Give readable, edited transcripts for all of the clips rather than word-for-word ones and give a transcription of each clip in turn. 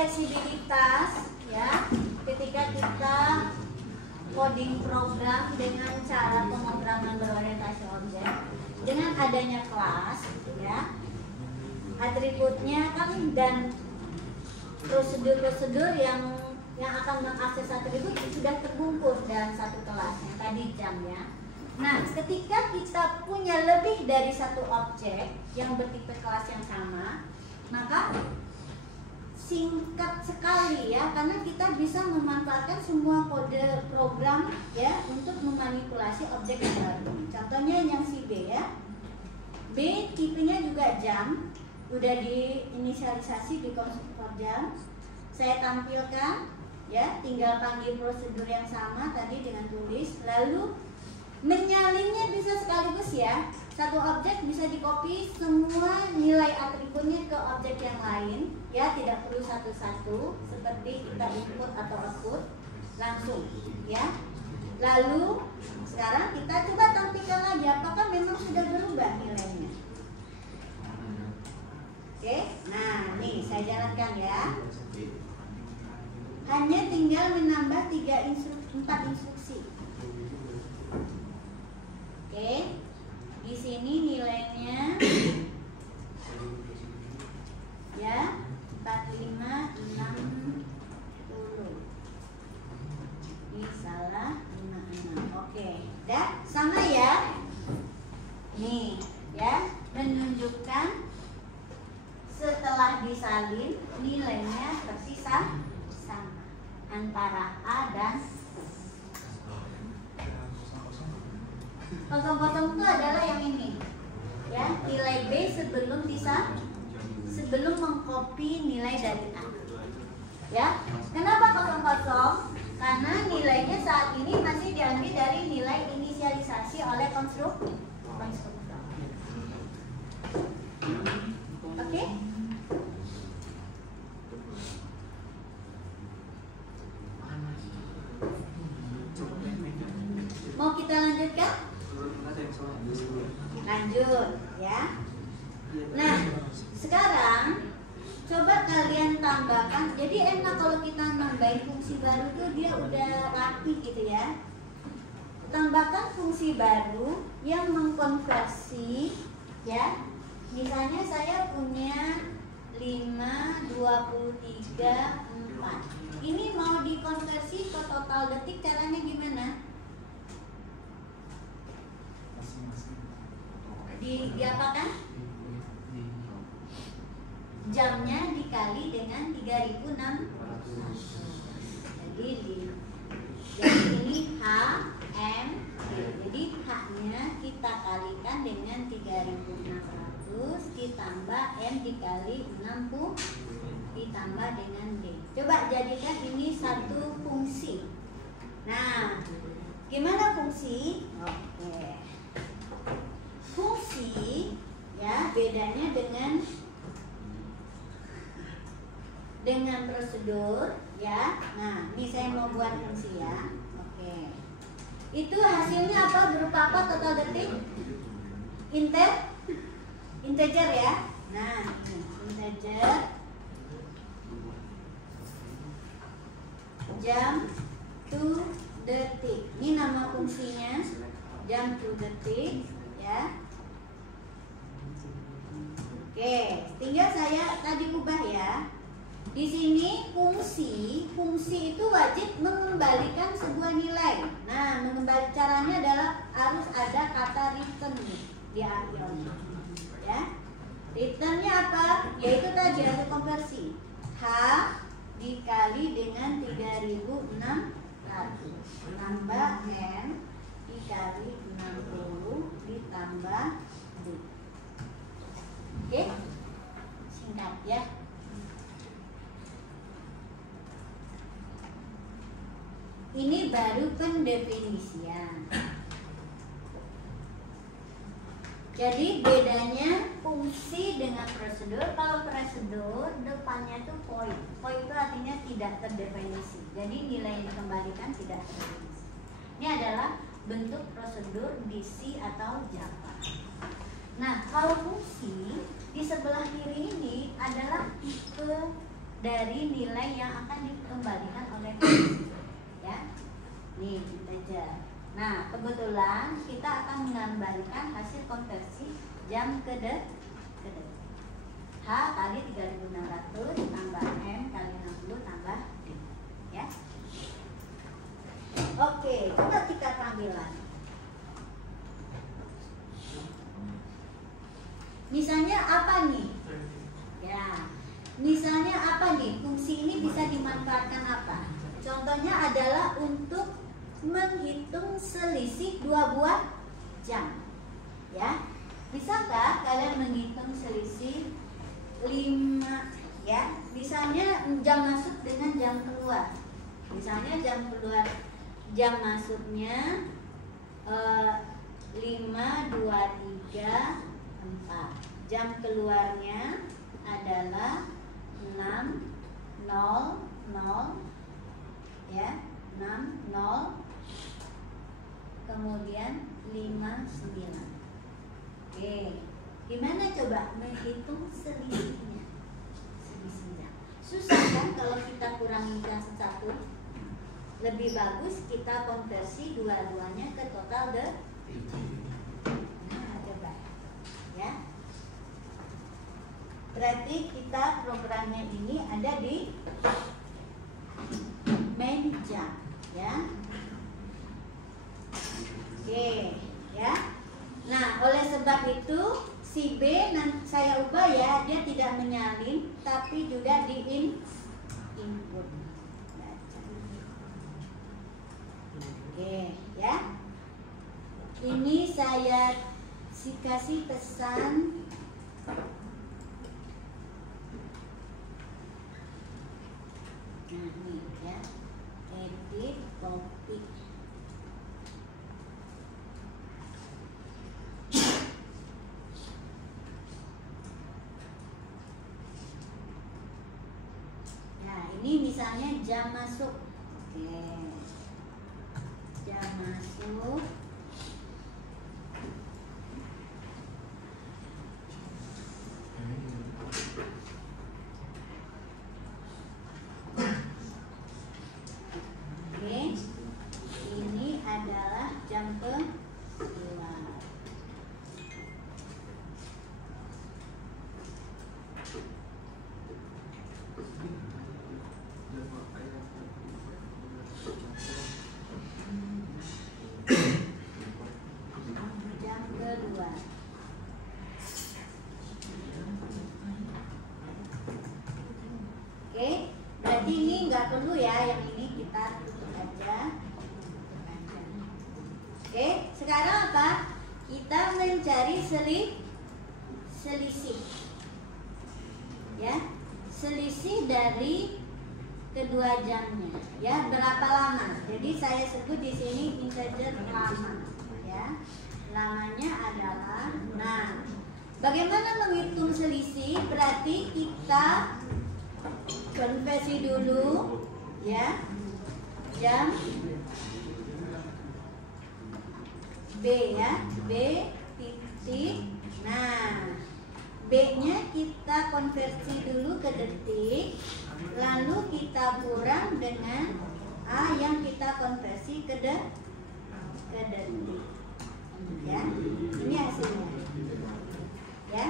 fleksibilitas ya ketika kita coding program dengan cara pemrograman berorientasi objek. Dengan adanya kelas ya, atributnya kan dan prosedur-prosedur yang akan mengakses atribut sudah terkumpul dalam satu kelas yang tadi jam ya. Nah, ketika kita punya lebih dari satu objek yang bertipe kelas yang sama, maka singkat sekali ya, karena kita bisa memanfaatkan semua kode program ya untuk memanipulasi objek yang baru. Contohnya yang si B ya. B tipenya juga jam, udah diinisialisasi di konstruktor jam. Saya tampilkan ya, tinggal panggil prosedur yang sama tadi dengan tulis, lalu menyalinnya bisa sekaligus ya. Satu objek bisa dikopi semua nilai atributnya ke objek yang lain ya, tidak perlu satu-satu seperti kita input atau output langsung ya. Lalu sekarang kita coba tampilkan lagi apakah memang sudah berubah nilainya. Oke, nah nih saya jalankan ya. Hanya tinggal menambah 4 instruksi. Oke, di sini nilainya ya 45, 60. Ini salah 56. Oke, dah sama ya. Nih ya, menunjukkan setelah disalin nilainya tersisa sama antara A dan 00 itu adalah yang ini ya, nilai B sebelum mengcopy nilai dari A ya. Kenapa 00? Karena nilainya saat ini masih diambil dari nilai inisialisasi oleh konstruktor. Oke? Mau kita lanjutkan? Lanjut ya. Nah, sekarang coba kalian tambahkan. Jadi enak kalau kita nambahin fungsi baru tuh dia udah rapi gitu ya. Tambahkan fungsi baru yang mengkonversi ya. Misalnya saya punya 5, 23, 4. Ini mau dikonversi ke total detik, caranya gimana? Diapakan? Jamnya dikali dengan 3600. Jadi ini H M. Jadi H-nya kita kalikan dengan 3600 ditambah M dikali 60 ditambah dengan D. Coba jadikan ini satu fungsi. Nah, gimana fungsi? Oke. Fungsi ya bedanya dengan prosedur ya. Nah, ini saya mau buat fungsi ya. Oke. Itu hasilnya apa? Berupa apa total detik? Integer ya. Nah, integer jam to detik. Ini nama fungsinya jam to detik ya. Oke, tinggal saya tadi ubah ya. Di sini fungsi itu wajib mengembalikan sebuah nilai. Nah, caranya adalah harus ada kata return di akhirnya. Ya. Returnnya apa? Yaitu tadi hasil konversi. H dikali dengan 3600 tambah N dikali 60 ditambah D. Oke? Singkat ya. Ini baru pendefinisian. Jadi bedanya fungsi dengan prosedur. Kalau prosedur depannya itu void. Void itu artinya tidak terdefinisi. Jadi nilai yang dikembalikan tidak terdefinisi. Ini adalah bentuk prosedur di C atau Java. Nah, kalau fungsi di sebelah kiri ini adalah tipe dari nilai yang akan dikembalikan oleh polisi. Ya, nih integer. Nah, kebetulan kita akan menggambarkan hasil konversi jam ke detik. H kali 3600 tambah M kali 60 tambah D. Ya. Oke, coba kita tampilan. Misalnya apa nih? Ya, misalnya apa nih? Fungsi ini bisa dimanfaatkan apa? Contohnya adalah untuk menghitung selisih dua buah jam. Ya, bisakah kalian menghitung selisih 5? Ya, misalnya jam masuk dengan jam keluar. Misalnya jam masuknya 5, 2, 3, 4. Jam keluarnya adalah 6, 0, 0, ya, 6, 0, kemudian 5, 9. Oke, gimana coba menghitung selisihnya? Selisihnya susah kan kalau kita kurangkan satu? Lebih bagus kita konversi dua-duanya ke total detik. Nah, coba ya. Berarti kita programnya ini ada di main jam, ya. Oke, ya. Nah, oleh sebab itu si B saya ubah ya, dia tidak menyalin tapi juga di input. Oke, ya. Ini saya kasih pesan nah ini ya, edit topik. Nah ini misalnya jam masuk. Oke, jam masuk. Berarti ini nggak perlu ya, yang ini kita tutup aja. Oke, sekarang apa? Kita mencari selisih, ya, selisih dari kedua jamnya, ya, berapa lama? Jadi saya sebut di sini integer lama, ya, lamanya adalah. Nah, bagaimana menghitung selisih? Berarti kita konversi dulu, ya, jam B, ya, B titik. Nah, B-nya kita konversi dulu ke detik, lalu kita kurang dengan A yang kita konversi ke detik, ya. Ini hasilnya, ya,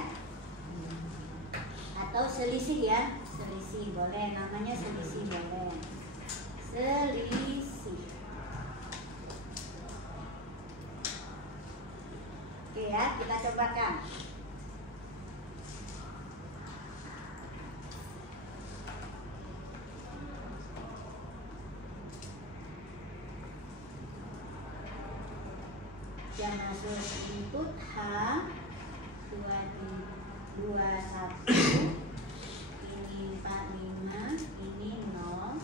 atau selisih, ya. Selisih boleh, namanya selisih boleh. Selisih. Oke ya, kita cobakan. Jam masuk input H 21. Ini 45, ini 0.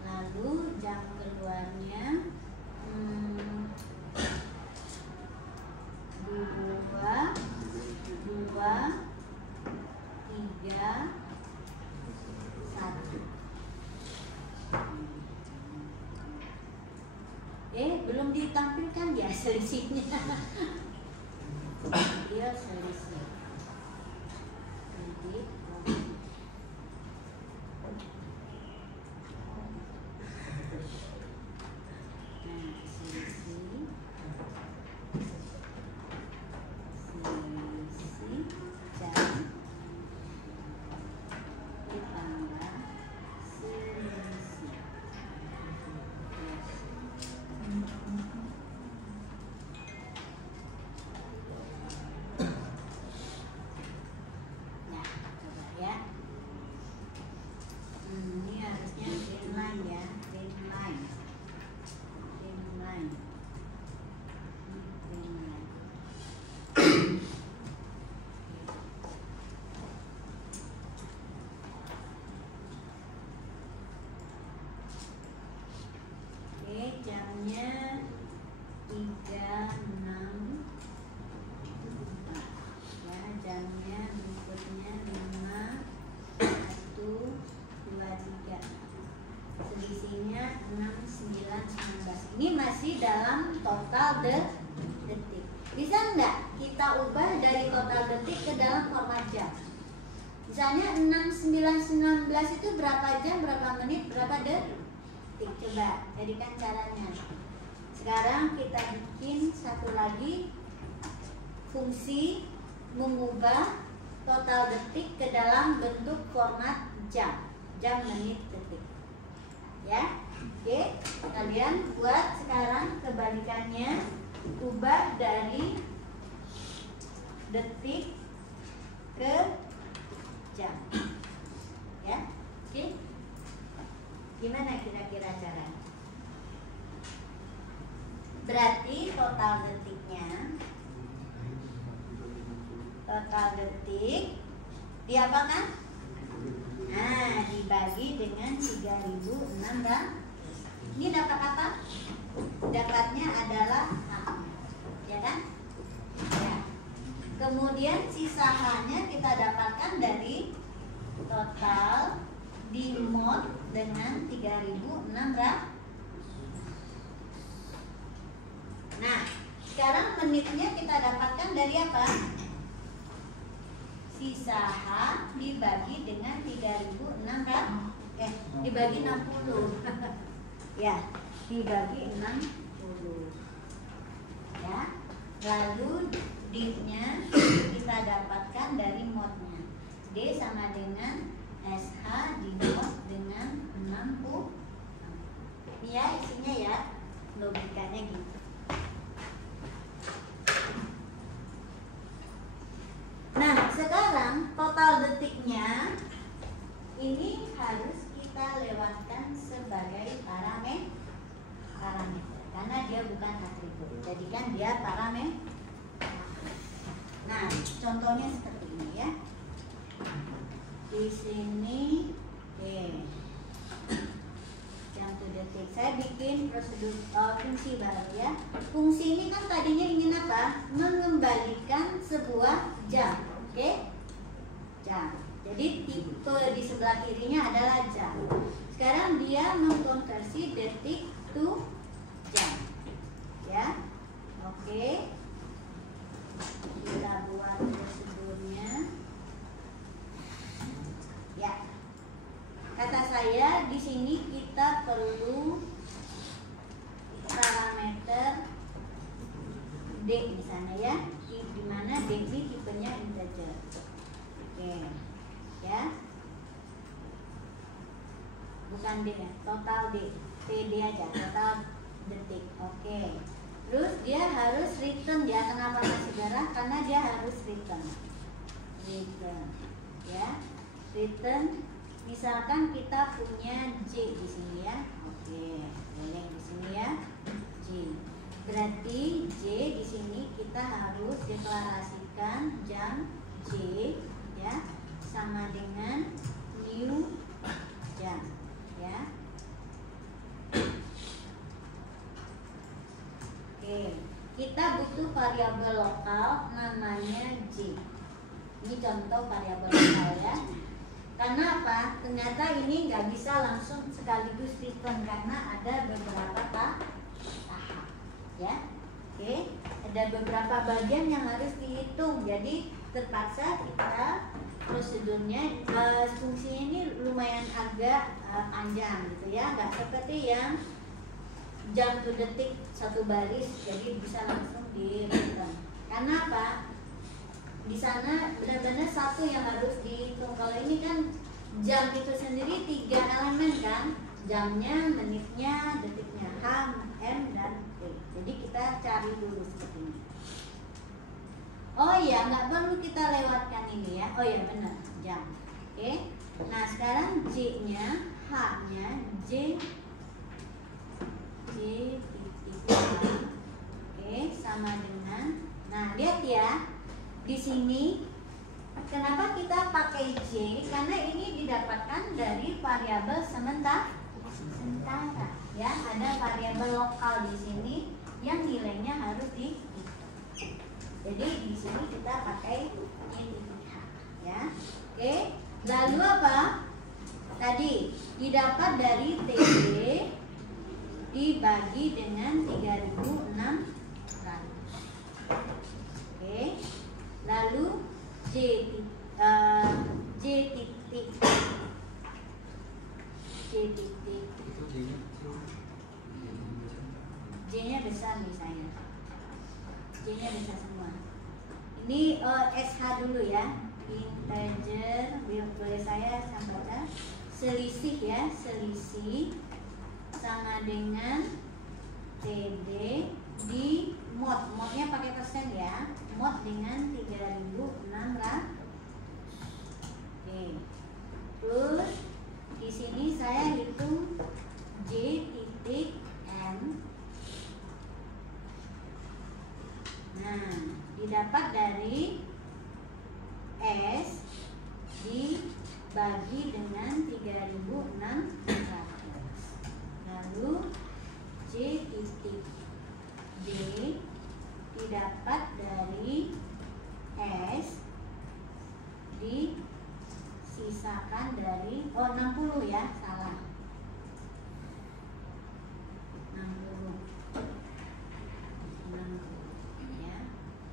Lalu jam keluarnya 2, 3, 1. Belum ditampilkan ya selisihnya. Dia selisih. Bisa nggak kita ubah dari total detik ke dalam format jam? Misalnya 6, 9, 19 itu berapa jam, berapa menit, berapa detik? Coba jadikan caranya. Sekarang kita bikin satu lagi fungsi mengubah total detik ke dalam bentuk format jam, menit, detik. Ya, oke. Kalian buat sekarang kebalikannya. Ubah dari detik ke jam, ya, oke. Gimana kira-kira caranya? Berarti total detiknya, total detik diapakan? Nah, dibagi dengan 3.600. Ini dapat apa? Dapatnya adalah ya kan? Ya. Kemudian sisa H-nya kita dapatkan dari total dimod dengan 3.600. Nah, sekarang menitnya kita dapatkan dari apa? Sisa H dibagi dengan 3.600. Dibagi 60. Ya, dibagi 60. Ya. Lalu D-nya kita dapatkan dari modnya. D sama dengan SH dimod dengan 60. Ini ya isinya ya, logikanya gitu. Nah, sekarang total detiknya ini harus kita lewatkan sebagai parameter karena dia bukan atribut. Jadikan dia parameter. Nah, contohnya seperti ini ya. Di sini jam to detik. Saya bikin prosedur fungsi baru ya. Fungsi ini kan tadinya ingin apa? Mengembalikan sebuah jam. Oke? Jam. Jadi tipe di sebelah kirinya adalah jam. Sekarang dia mengkonversi detik to jam. Ya. Oke. Kita buat prosedurnya. Ya. Kata saya di sini kita perlu parameter D di sana ya. Di mana D ini tipenya integer. Oke. Ya. Bukan D ya, total D. TD aja, total detik. Oke. Terus dia harus return ya. Kenapa masih darah? Karena dia harus return. Ya. Return. Misalkan kita punya J di sini ya. Oke, boleh di sini ya. J. Berarti J di sini kita harus deklarasikan jam J ya sama dengan new jam ya. Oke, kita butuh variabel lokal namanya J. Ini contoh variabel lokal ya. Karena apa? Ternyata ini nggak bisa langsung sekaligus return karena ada beberapa tahap ya. Oke, ada beberapa bagian yang harus dihitung. Jadi terpaksa kita prosedurnya fungsinya ini lumayan agak panjang gitu ya. Nggak seperti yang jam to detik satu baris jadi bisa langsung di return. Karena apa? Di sana benar-benar satu yang harus dihitung. Kalau ini kan jam itu sendiri 3 elemen kan, jamnya, menitnya, detiknya, H, M, dan T. Jadi kita cari dulu seperti ini. Oh iya, nggak perlu kita lewatkan ini ya. Oh iya benar, jam. Oke. Nah sekarang J-nya, H-nya, J titik H. Oke, sama dengan. Nah lihat ya. Di sini kenapa kita pakai J? Karena ini didapatkan dari variabel sementara ya. Ada variabel lokal di sini yang nilainya harus di. Jadi di sini kita pakai J ya. Oke. Lalu apa? Tadi didapat dari TD dibagi dengan 3.600. J titik J-nya besar misalnya. J-nya besar semua. Ini SH dulu ya. Integer, boleh saya baca selisih ya, selisih sama dengan TD di mod. Modnya pakai persen ya. Mod dengan 3.600. Oke. Terus di sini saya hitung J titik M. Nah, didapat dari S dibagi dengan 3.600. Lalu J titik D didapat dari S disisakan dari 60 ya, salah. 60 ya.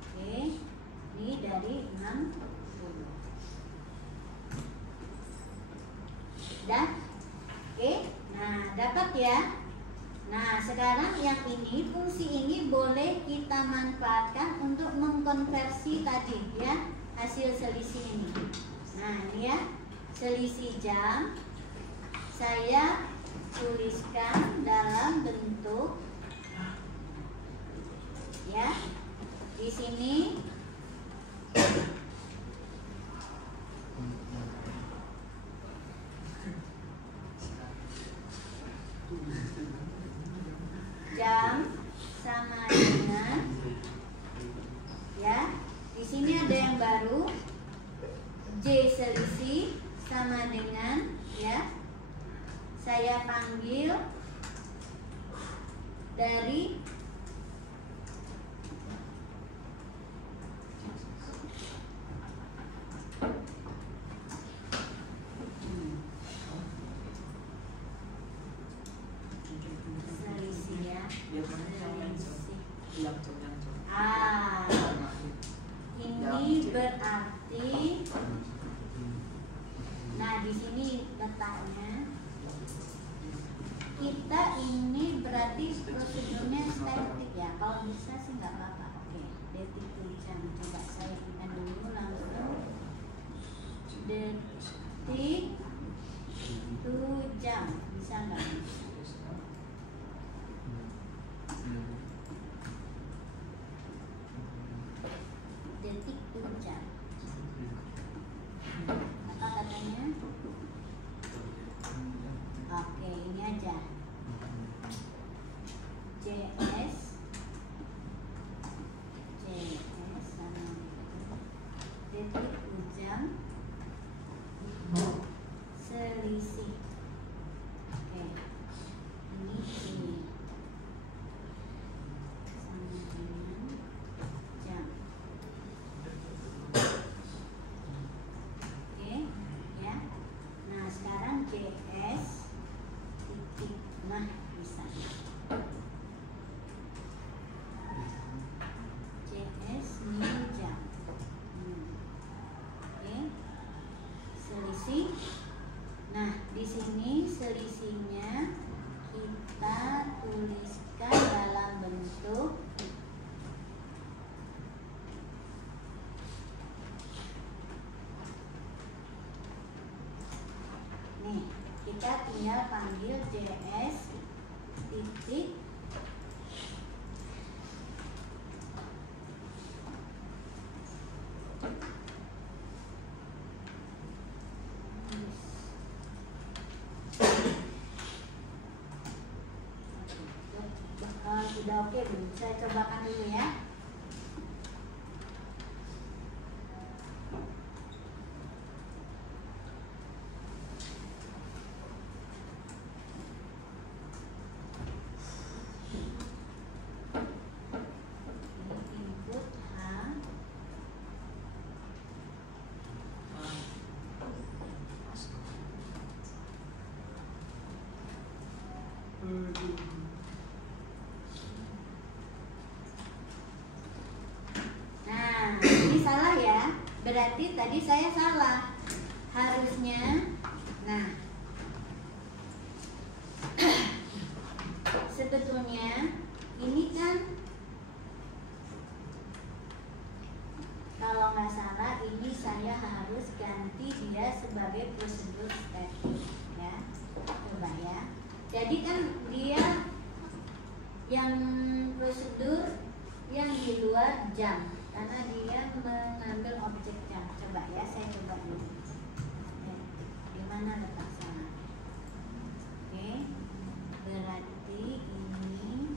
Oke. Ini dari 60. Dah? Oke. Nah, dapat ya. Nah, sekarang yang ini, fungsi ini boleh kita manfaatkan untuk mengkonversi tadi ya, hasil selisih ini. Nah, ini ya, selisih jam saya tuliskan dalam bentuk ya. Di sini jam sama dengan ya. Di sini ada yang baru, J selisih sama dengan ya. Saya panggil dari ini berarti, nah di sini letaknya kita ini berarti prosedurnya static ya. Kalau bisa sih nggak apa-apa. Oke, detik 1 jam. Coba saya ingat dulu langsung. Detik 1 jam bisa nggak? Detik 1 jam. Apa katanya? Oke, ini aja. JS sama detik 1 jam selisih. Oke, ini sama dengan jam. Oke ya. Nah sekarang JS titik, nah bisa JS new jam. Oke, selisih. Nah di sini selisihnya kita tuliskan dalam bentuk nih, kita tinggal panggil JS titik sudah oke belum? Saya cobakan dulu ya. Berarti tadi saya salah. Harusnya, nah, sebetulnya ini kan kalau nggak salah ini saya harus ganti dia sebagai prosedur static ya. Coba ya. Jadi kan dia yang prosedur yang di luar jam karena dia mengambil objek jam. Coba ya, saya coba dulu. Di mana letak salah? Oke, berarti ini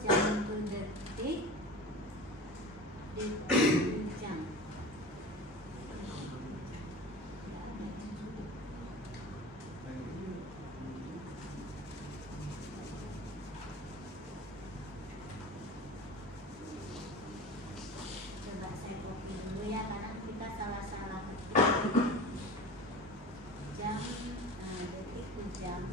jam itu detik, detik itu jam. Coba saya copy dulu ya karena kita salah-salah. Jam, detik itu jam.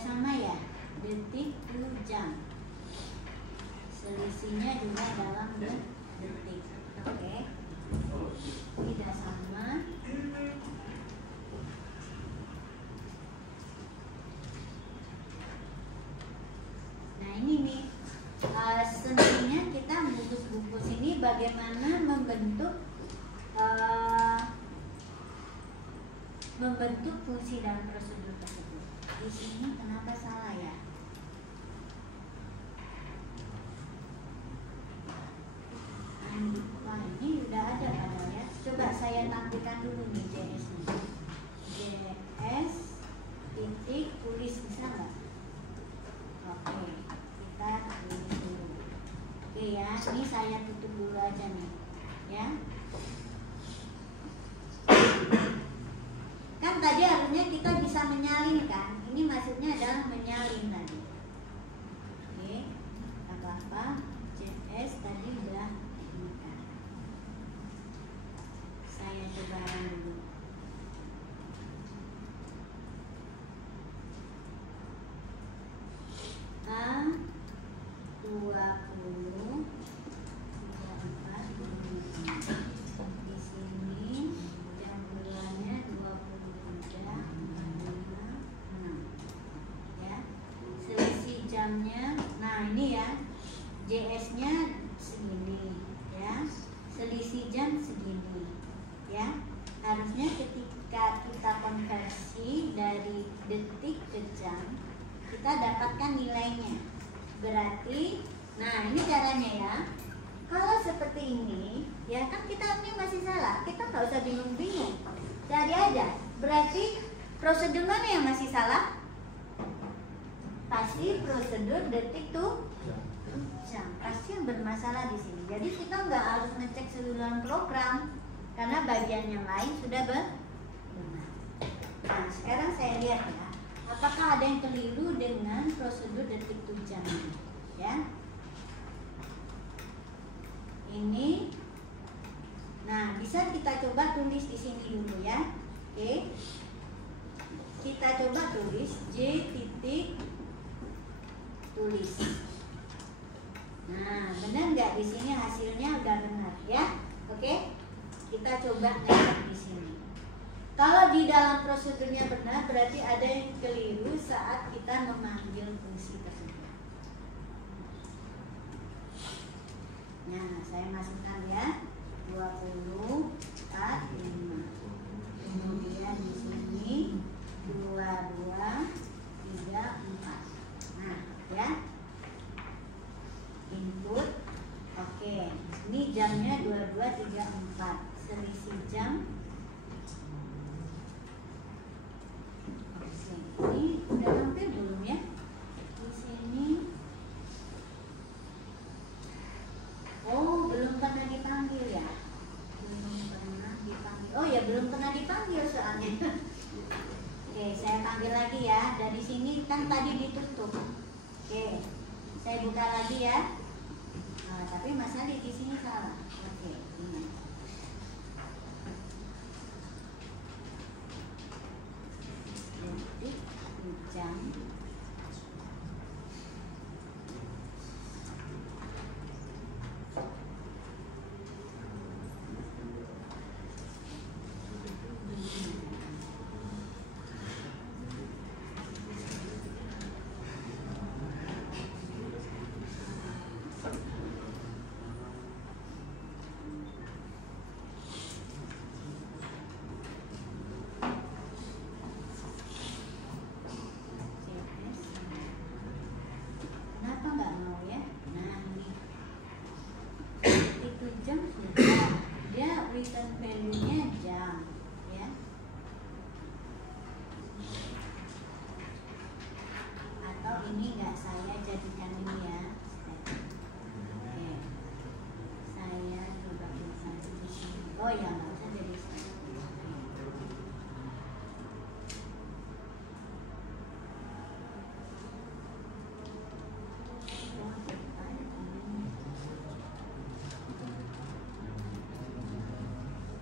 Sama ya, detik itu jam. Selisihnya juga dalam detik. Oke. Tidak sama. Nah ini nih, sebenarnya kita bungkus-bungkus ini bagaimana membentuk fungsi dalam prosedur tersebut. Di sini kenapa salah ya? Wah, ini udah ada padahal ya. Coba saya tampilkan dulu nih JS-nya. JS titik tulis bisa nggak? Oke, kita tulis dulu. Oke ya, ini saya tutup dulu aja nih, ya. Kan tadi harusnya kita bisa menyalin kan? Ini maksudnya adalah menyalin tadi. Oke, apa-apa JS tadi udah buka. Saya coba dulu. A20 di sini jam bulannya 23.46 ya. Selisih jamnya, nah ini ya, JS-nya segini ya, selisih jam segini ya. Harusnya ketika kita konversi dari detik ke jam, kita dapatkan nilainya. Berarti, nah ini caranya ya. Kalau seperti ini, ya kan kita ini masih salah. Kita nggak usah bingung-bingung. Cari aja. Berarti prosedur mana yang masih salah? Pasti prosedur detik tuh jam. Pasti yang bermasalah di sini. Jadi kita nggak harus ngecek seluruh program karena bagian yang lain sudah benar. Nah, sekarang saya lihat ya. Apakah ada yang keliru dengan prosedur detik tuh jam ini? Ya. Ini, nah bisa kita coba tulis di sini dulu ya. Oke, kita coba tulis J titik tulis. Nah, benar nggak di sini hasilnya udah benar ya? Oke, kita coba ngecek di sini. Kalau di dalam prosedurnya benar, berarti ada yang keliru saat kita memanggil fungsi tersebut. Nah, saya masukkan ya 20 4 5. Kemudian di sini 22 3 4. Nah, ya. Input. Oke. Ini jamnya 22.34, selisih jam. Oke, ini udah hampir belum ya? Di sini. Oh, belum pernah dipanggil ya? Belum pernah dipanggil. Oh ya, belum pernah dipanggil soalnya. Oke, saya panggil lagi ya. Dari sini kan tadi ditutup. Oke, saya buka lagi ya. Nah, tapi Mas Ali di sini salah. Oke, ini. Detik, jam. Kenapa nggak mau ya? Nah ini itu jam sudah, dia return value-nya jam ya. Atau ini nggak saya jadikan ini ya. Oke, saya coba tuliskan di sini. Oh ya, nggak usah jadi step.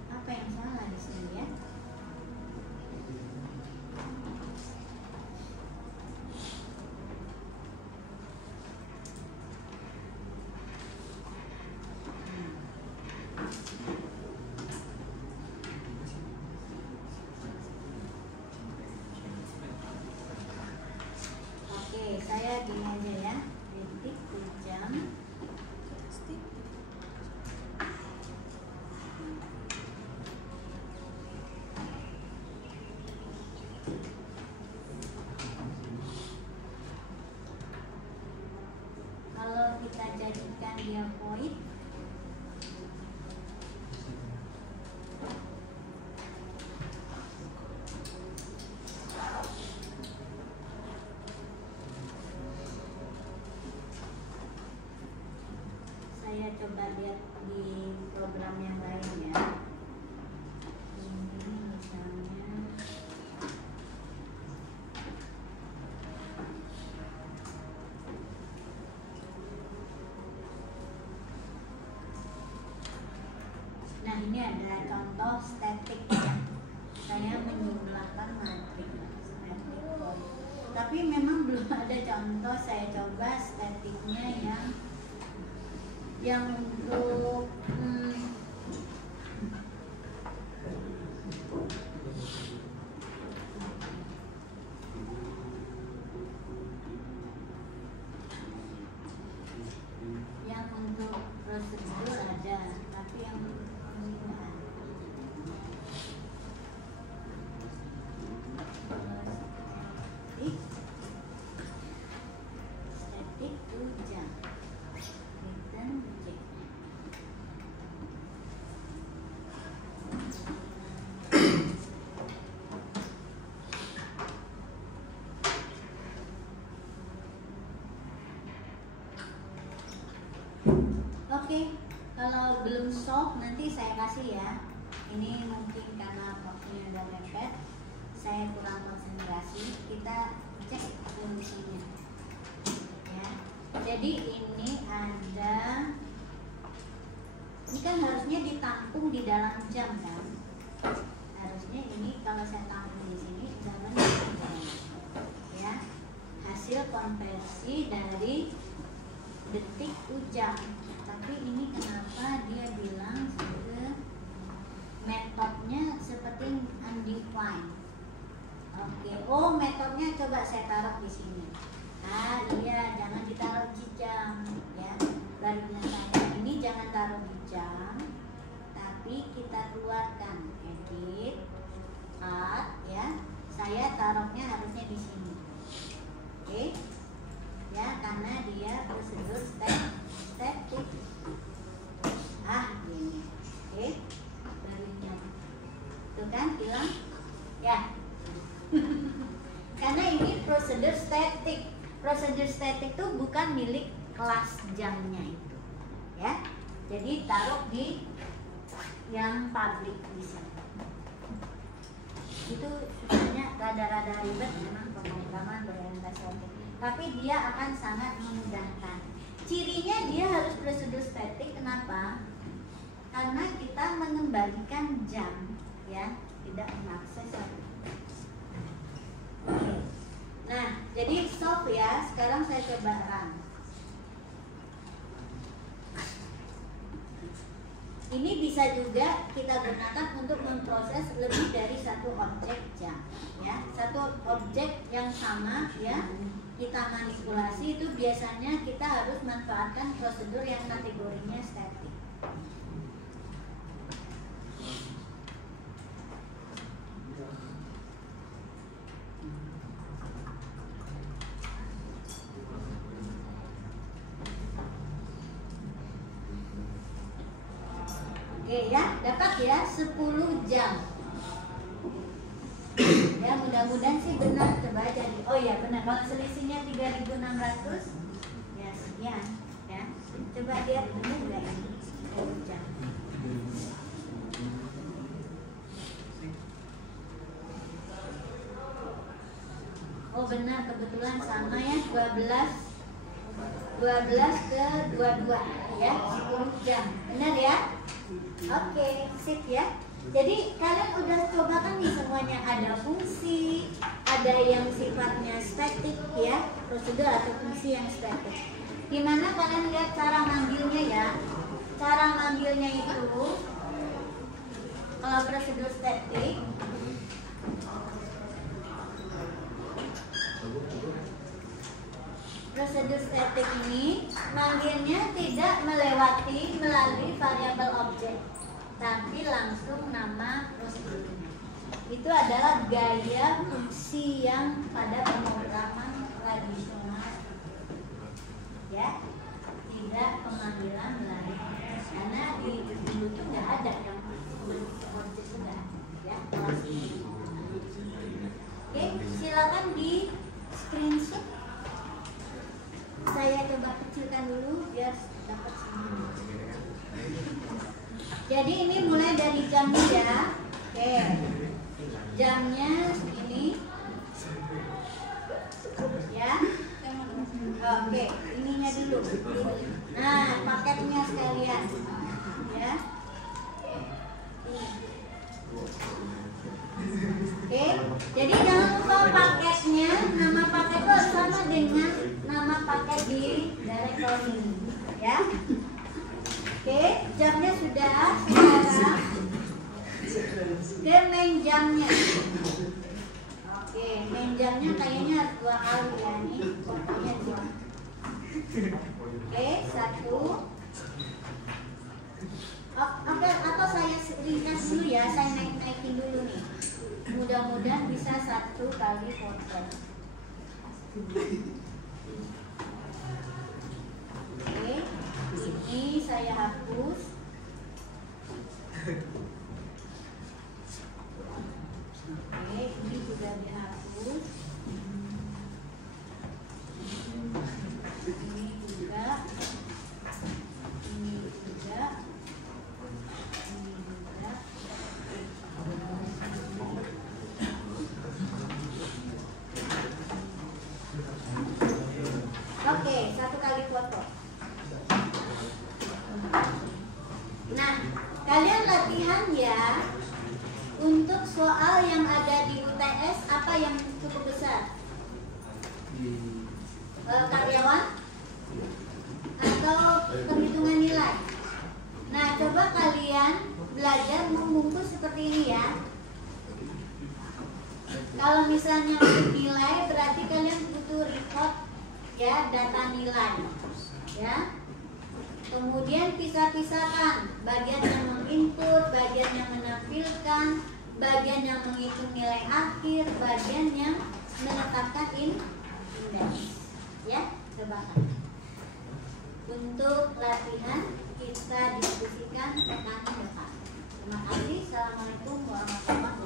Apa yang salah di sini ya? Oke, saya gini aja ya. Detik per jam. Kalau kita jadikan dia void, saya coba lihat di program yang lain ya. Ini misalnya nah ini ada contoh static ya. Saya menjumlahkan matriks static void. Tapi memang belum ada contoh. Saya coba statiknya yang untuk yang untuk prosedur ada, tapi yang ini nggak ada. Static to jam return reject. Oke, kalau belum solve nanti saya kasih ya. Ini mungkin karena waktunya udah mepet, saya kurang konsentrasi. Kita cek solusinya ya. Jadi ini ada, ini kan harusnya ditampung di dalam jam kan. Harusnya ini kalau saya tampung di sini zaman ya. Hasil konversi dari detik ke jam. Tapi ini kenapa dia bilang metodenya seperti undefined. Oke, oh metodenya coba saya taruh di sini. Ah iya, jangan ditaruh di jam ya. Baru saya ini jangan taruh di jam, tapi kita keluarkan edit, add ya. Saya taruhnya harusnya di sini. Oke, ya karena dia prosedur static. milik kelas jamnya itu, ya. Jadi taruh di yang publik di sini. Itu susahnya rada-rada ribet memang pemrograman berorientasi objek, tapi dia akan sangat memudahkan. Cirinya dia harus prosedur statik. Kenapa? Karena kita mengembalikan jam, ya, tidak mengakses. Nah, jadi solve ya. Sekarang saya coba run. Ini bisa juga kita gunakan untuk memproses lebih dari satu objek jam, ya. Satu objek yang sama, ya, kita manipulasi itu biasanya kita harus manfaatkan prosedur yang kategorinya statik. Oke ya, dapat ya 10 jam. Ya, mudah-mudahan sih benar. Coba aja. Oh ya benar, kalau selisihnya 3.600 ya sekian, ya. Coba lihat dulu enggak ini 10 jam. Oh benar, kebetulan sama ya, 12 ke 22 ya, 10 jam. Benar ya? Oke, sip ya. Jadi kalian udah coba kan nih semuanya, ada fungsi, ada yang sifatnya statik ya, prosedur atau fungsi yang statik. Gimana kalian lihat cara manggilnya ya? Cara manggilnya itu kalau prosedur statik, prosedur statik ini manggilnya tidak melalui variabel objek, tapi langsung nama prosedurnya. Itu adalah gaya fungsi yang pada pemrograman tradisional, ya, tidak pemanggilan melalui objek, karena di dulu itu nggak ada yang objek sudah, ya. Oke, silakan di screenshot. Saya coba kecilkan dulu biar dapat semua. Jadi ini mulai dari jamnya ya. Oke. Jamnya ini. Ya. Oke, ininya dulu. Nah, paketnya sekalian. Ya. Oke, jadi jangan lupa paketnya, nama paket itu sama dengan nama paket di directory, ya. Oke, jamnya sudah. Sekarang ke main jamnya. Oke, main jamnya kayaknya harus 2 kali ya nih, pokoknya 2. Oke, 1. Oke, atau saya ringkas dulu ya, saya naikin dulu nih. Mudah-mudahan bisa 1 kali potret. Oke, ini saya hapus. Oke, ini sudah dihapus. Ini juga. Ini juga. Oke, 1 kali foto. Nah, kalian latihan ya. Untuk soal yang ada di UTS, apa yang cukup besar? Karyawan atau perhitungan nilai? Nah, coba kalian belajar membungkus seperti ini ya. Kalau misalnya untuk nilai, berarti kalian butuh record ya, data nilai ya. Kemudian pisah-pisahkan bagian yang menginput, bagian yang menampilkan, bagian yang menghitung nilai akhir, bagian yang menetapkan indeks ya. Coba untuk latihan kita diskusikan pekan depan. Terima kasih. Assalamualaikum warahmatullahi wabarakatuh.